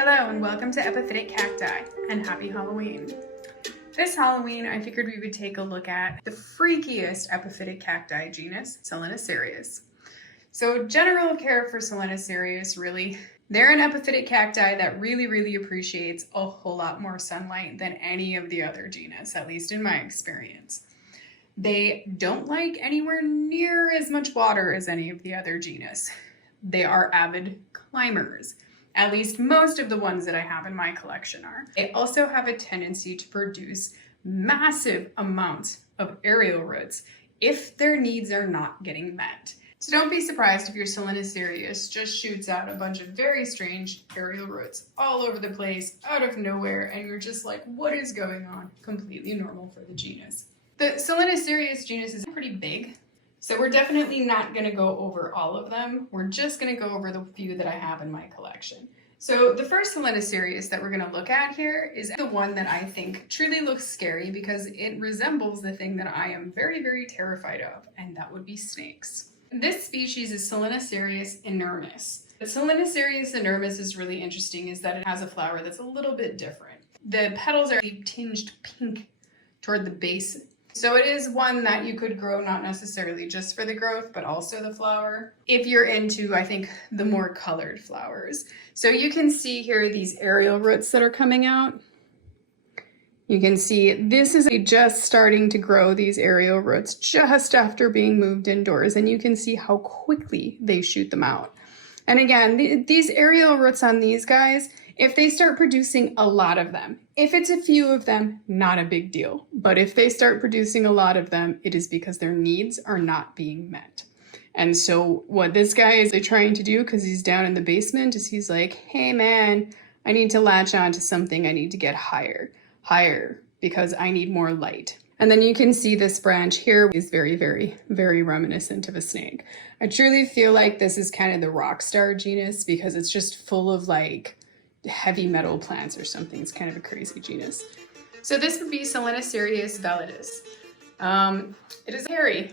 Hello and welcome to Epiphytic Cacti, and happy Halloween. This Halloween, I figured we would take a look at the freakiest epiphytic cacti genus, Selenicereus. So general care for Selenicereus, really, they're an epiphytic cacti that really appreciates a whole lot more sunlight than any of the other genus, at least in my experience. They don't like anywhere near as much water as any of the other genus. They are avid climbers. At least most of the ones that I have in my collection are. They also have a tendency to produce massive amounts of aerial roots if their needs are not getting met. So don't be surprised if your Selenicereus just shoots out a bunch of very strange aerial roots all over the place, out of nowhere, and you're just like, what is going on? Completely normal for the genus. The Selenicereus genus is pretty big, so we're definitely not going to go over all of them. We're just going to go over the few that I have in my collection. So the first Selenicereus that we're going to look at here is the one that I think truly looks scary because it resembles the thing that I am very terrified of, and that would be snakes. This species is Selenicereus Inermis. The Selenicereus Inermis is really interesting is that it has a flower that's a little bit different. The petals are tinged pink toward the base. So it is one that you could grow not necessarily just for the growth, but also the flower, if you're into, I think, the more colored flowers. So you can see here these aerial roots that are coming out. You can see this is just starting to grow these aerial roots just after being moved indoors, and you can see how quickly they shoot them out. And again, these aerial roots on these guys, if they start producing a lot of them, if it's a few of them, not a big deal. But if they start producing a lot of them, it is because their needs are not being met. And so what this guy is trying to do, because he's down in the basement, is he's like, hey man, I need to latch on to something. I need to get higher, because I need more light. And then you can see this branch here is very reminiscent of a snake. I truly feel like this is kind of the rock star genus because it's just full of like heavy metal plants or something. It's kind of a crazy genus. So this would be Selenicereus validus. It is hairy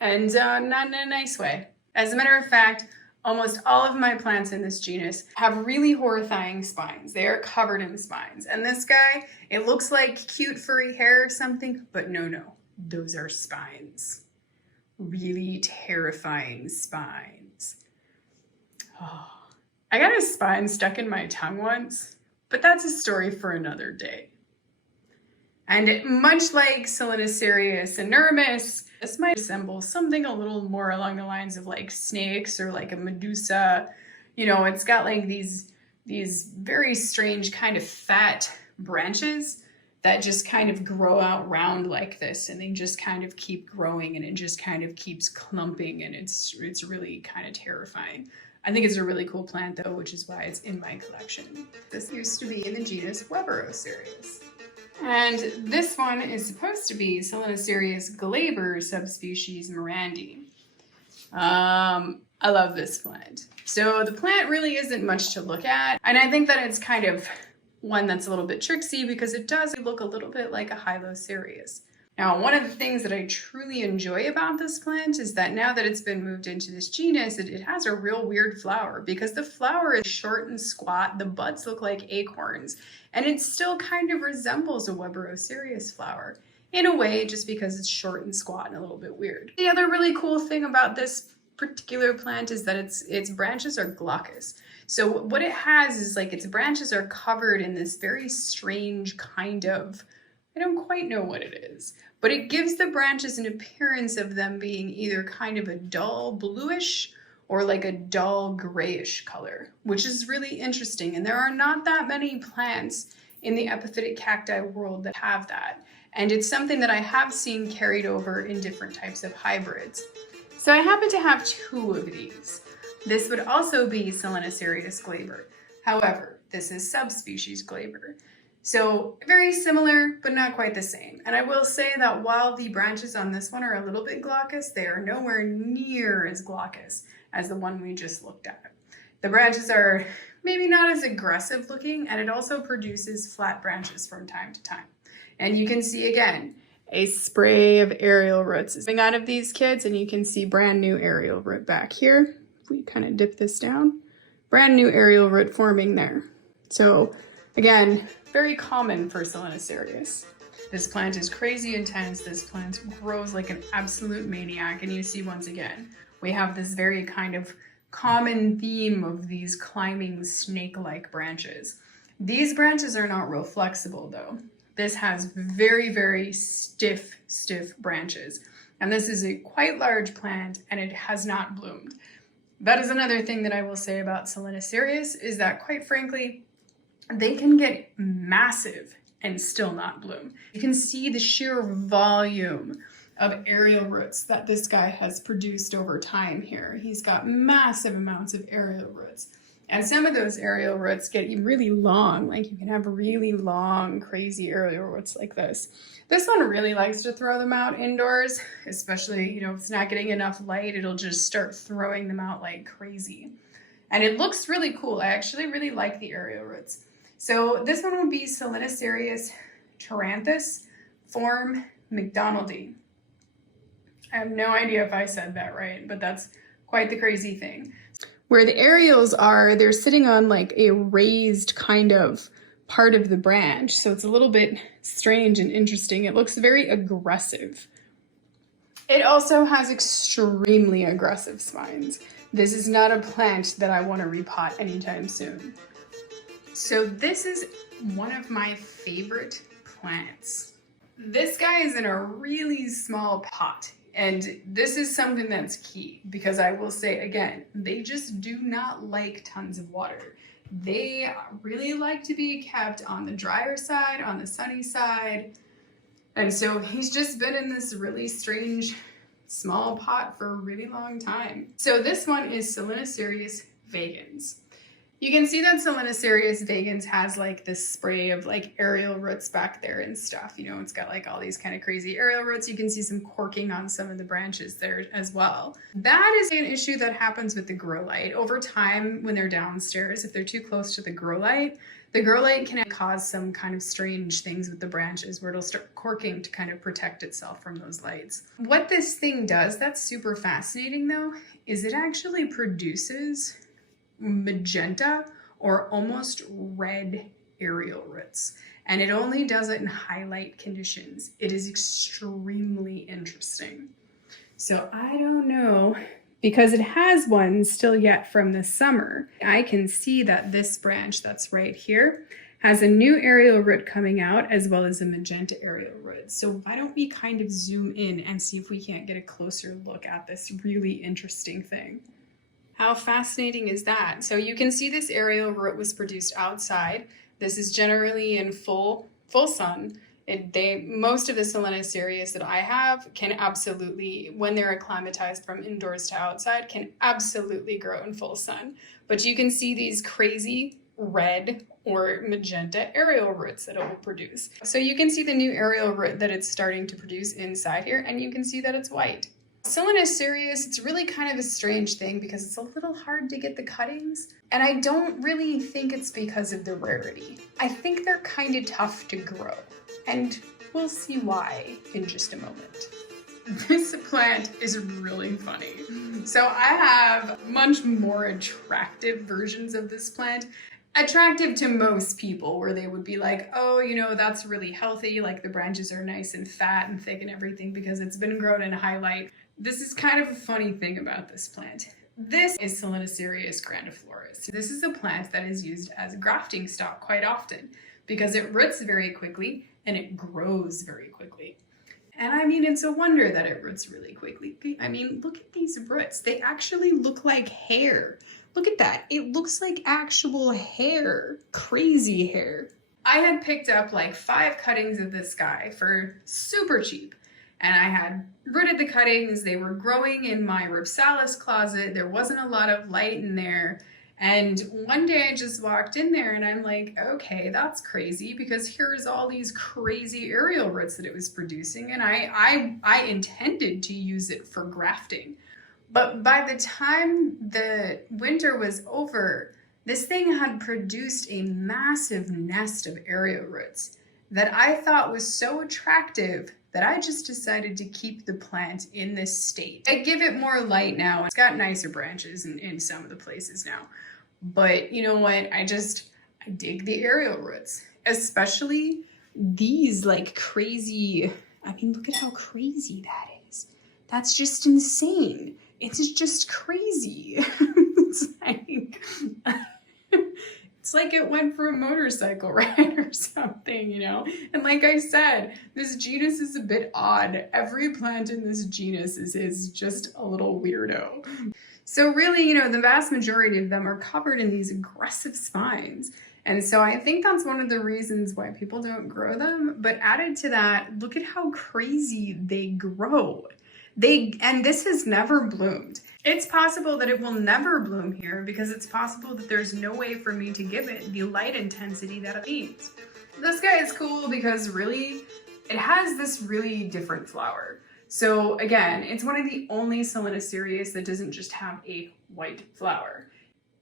and not in a nice way. As a matter of fact, almost all of my plants in this genus have really horrifying spines. They are covered in spines. And this guy, it looks like cute furry hair or something, but no, those are spines. Really terrifying spines. Oh. I got a spine stuck in my tongue once, but that's a story for another day. And much like Selenicereus Inermis, this might resemble something a little more along the lines of like snakes or like a Medusa. You know, it's got like these very strange kind of fat branches that just kind of grow out round like this, and they just kind of keep growing, and it just kind of keeps clumping, and it's really kind of terrifying. I think it's a really cool plant though, which is why it's in my collection. This used to be in the genus Weberocereus. And this one is supposed to be Selenicereus Glaber subspecies Mirandae. I love this plant. So the plant really isn't much to look at. And I think that it's kind of one that's a little bit tricksy because it does look a little bit like a Hylocereus. Now, one of the things that I truly enjoy about this plant is that now that it's been moved into this genus, it has a real weird flower because the flower is short and squat, the buds look like acorns, and it still kind of resembles a Weberocereus flower in a way just because it's short and squat and a little bit weird. The other really cool thing about this particular plant is that its branches are Glaucus. So what it has is like its branches are covered in this very strange kind of I don't quite know what it is, but it gives the branches an appearance of them being either kind of a dull bluish or like a dull grayish color, which is really interesting. And there are not that many plants in the epiphytic cacti world that have that. And it's something that I have seen carried over in different types of hybrids. So I happen to have two of these. This would also be Selenicereus Glaber. However, this is subspecies Glaber. So very similar, but not quite the same. And I will say that while the branches on this one are a little bit glaucous, they are nowhere near as glaucous as the one we just looked at. The branches are maybe not as aggressive looking, and it also produces flat branches from time to time. And you can see again, a spray of aerial roots is coming out of these kids, and you can see brand new aerial root back here. If we kind of dip this down, brand new aerial root forming there. So again, very common for Selenicereus. This plant is crazy intense. This plant grows like an absolute maniac. And you see once again, we have this very kind of common theme of these climbing snake-like branches. These branches are not real flexible though. This has very, very stiff branches. And this is a quite large plant and it has not bloomed. That is another thing that I will say about Selenicereus is that quite frankly, they can get massive and still not bloom. You can see the sheer volume of aerial roots that this guy has produced over time here. He's got massive amounts of aerial roots. And some of those aerial roots get really long, like you can have really long, crazy aerial roots like this. This one really likes to throw them out indoors, especially, if it's not getting enough light, it'll just start throwing them out like crazy. And it looks really cool. I actually really like the aerial roots. So this one would be Selenicereus pteranthus, form McDonaldiae. I have no idea if I said that right, but that's quite the crazy thing. Where the areoles are, they're sitting on like a raised kind of part of the branch. So it's a little bit strange and interesting. It looks very aggressive. It also has extremely aggressive spines. This is not a plant that I want to repot anytime soon. So this is one of my favorite plants. This guy is in a really small pot. And this is something that's key because I will say again, they just do not like tons of water. They really like to be kept on the drier side, on the sunny side. And so he's just been in this really strange small pot for a really long time. So this one is Selenicereus Vagans. You can see that Selenicereus Vagans has like this spray of like aerial roots back there and stuff. It's got like all these kind of crazy aerial roots. You can see some corking on some of the branches there as well. That is an issue that happens with the grow light. Over time, when they're downstairs, if they're too close to the grow light can cause some kind of strange things with the branches where it'll start corking to kind of protect itself from those lights. What this thing does that's super fascinating though, is it actually produces magenta or almost red aerial roots. And it only does it in highlight conditions. It is extremely interesting. So I don't know, because it has one still yet from the summer. I can see that this branch that's right here has a new aerial root coming out as well as a magenta aerial root. So why don't we kind of zoom in and see if we can't get a closer look at this really interesting thing. How fascinating is that? So you can see this aerial root was produced outside. This is generally in full sun. Most of the Selenicereus that I have can absolutely, when they're acclimatized from indoors to outside, can absolutely grow in full sun. But you can see these crazy red or magenta aerial roots that it will produce. So you can see the new aerial root that it's starting to produce inside here, and you can see that it's white. Selenicereus, it's really kind of a strange thing because it's a little hard to get the cuttings, and I don't really think it's because of the rarity. I think they're kind of tough to grow, and we'll see why in just a moment. This plant is really funny. So I have much more attractive versions of this plant. Attractive to most people, where they would be like, oh, that's really healthy, like the branches are nice and fat and thick and everything because it's been grown in high light. This is kind of a funny thing about this plant. This is Selenicereus Grandiflorus. This is a plant that is used as grafting stock quite often because it roots very quickly and it grows very quickly. And I mean, it's a wonder that it roots really quickly. I mean, look at these roots. They actually look like hair. Look at that. It looks like actual hair. Crazy hair. I had picked up like 5 cuttings of this guy for super cheap. And I had rooted the cuttings. They were growing in my Ripsalis closet. There wasn't a lot of light in there. And one day I just walked in there and I'm like, okay, that's crazy, because here's all these crazy aerial roots that it was producing. And I intended to use it for grafting. But by the time the winter was over, this thing had produced a massive nest of aerial roots that I thought was so attractive that I just decided to keep the plant in this state. I give it more light now. It's got nicer branches in some of the places now. But you know what? I dig the aerial roots, especially these like crazy. I mean, look at how crazy that is. That's just insane. It's just crazy. It's like it went for a motorcycle ride or something, you know? And like I said, this genus is a bit odd. Every plant in this genus is just a little weirdo. So really, you know, the vast majority of them are covered in these aggressive spines. And so I think that's one of the reasons why people don't grow them. But added to that, look at how crazy they grow. And this has never bloomed. It's possible that it will never bloom here because it's possible that there's no way for me to give it the light intensity that it needs. This guy is cool because really, it has this really different flower. So again, it's one of the only Selenicereus that doesn't just have a white flower.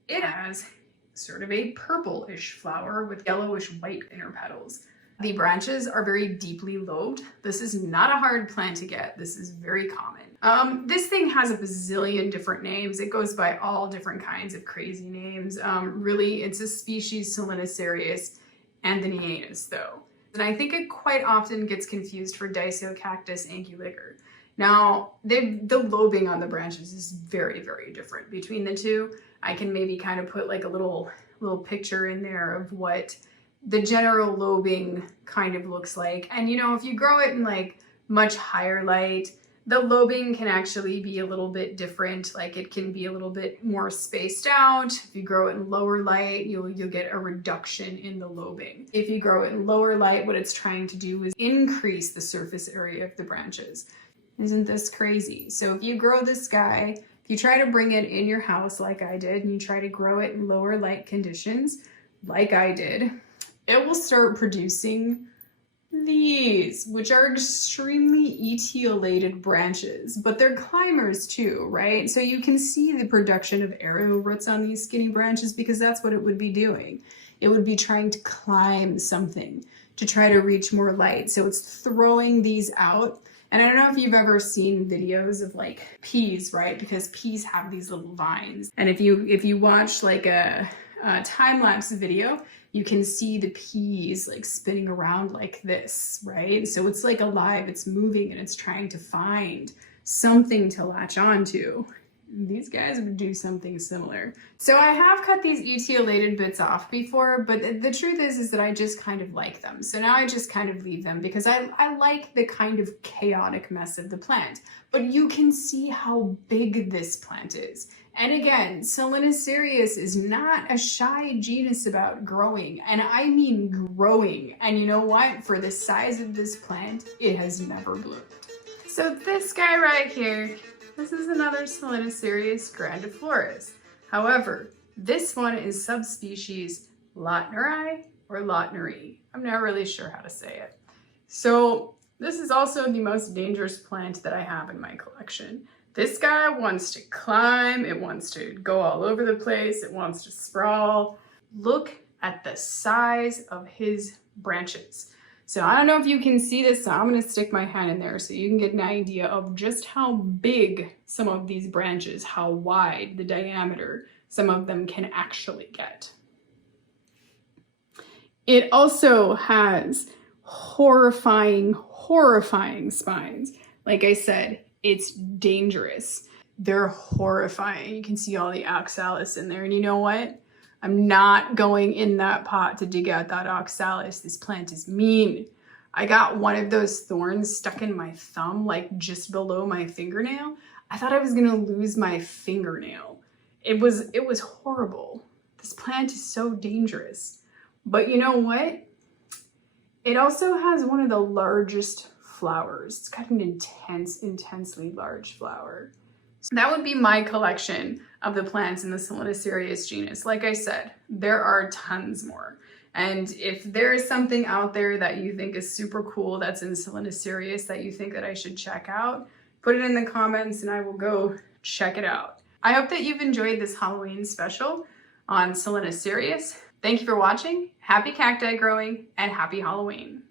It has sort of a purplish flower with yellowish white inner petals. The branches are very deeply lobed. This is not a hard plant to get. This is very common. This thing has a bazillion different names. It goes by all different kinds of crazy names. Really, it's a species Selenicereus Anthonyanus though. And I think it quite often gets confused for Cactus anguliger. Now, the lobing on the branches is very, very different between the two. I can maybe kind of put like a little picture in there of what the general lobing kind of looks like. And you know, if you grow it in like much higher light, the lobing can actually be a little bit different. Like it can be a little bit more spaced out. If you grow it in lower light, you'll get a reduction in the lobing. If you grow it in lower light, what it's trying to do is increase the surface area of the branches. Isn't this crazy? So if you grow this guy, if you try to bring it in your house like I did, and you try to grow it in lower light conditions like I did, it will start producing these, which are extremely etiolated branches, but they're climbers too, right? So you can see the production of aerial roots on these skinny branches because that's what it would be doing. It would be trying to climb something to try to reach more light. So it's throwing these out. And I don't know if you've ever seen videos of like peas, right? Because peas have these little vines. And if you watch like a time-lapse video, you can see the peas like spinning around like this, right? So it's like alive, it's moving, and it's trying to find something to latch onto. These guys would do something similar. So I have cut these etiolated bits off before, but the truth is that I just kind of like them. So now I just kind of leave them because I like the kind of chaotic mess of the plant. But you can see how big this plant is. And again, Selenicereus is not a shy genus about growing, and I mean growing. And you know what? For the size of this plant, it has never bloomed. So this guy right here, this is another Selenicereus Grandiflorus. However, this one is subspecies Lautneri or Lautneri. I'm not really sure how to say it. So this is also the most dangerous plant that I have in my collection. This guy wants to climb, it wants to go all over the place, it wants to sprawl. Look at the size of his branches. So I don't know if you can see this, so I'm gonna stick my hand in there so you can get an idea of just how big some of these branches, how wide the diameter some of them can actually get. It also has horrifying spines. Like I said, it's dangerous. They're horrifying. You can see all the oxalis in there. And you know what? I'm not going in that pot to dig out that oxalis. This plant is mean. I got one of those thorns stuck in my thumb, like just below my fingernail. I thought I was gonna lose my fingernail. It was horrible. This plant is so dangerous. But you know what? It also has one of the largest flowers. It's got an intensely large flower. So that would be my collection of the plants in the Selenicereus genus. Like I said, there are tons more. And if there is something out there that you think is super cool that's in Selenicereus that you think that I should check out, put it in the comments and I will go check it out. I hope that you've enjoyed this Halloween special on Selenicereus. Thank you for watching. Happy cacti growing and happy Halloween.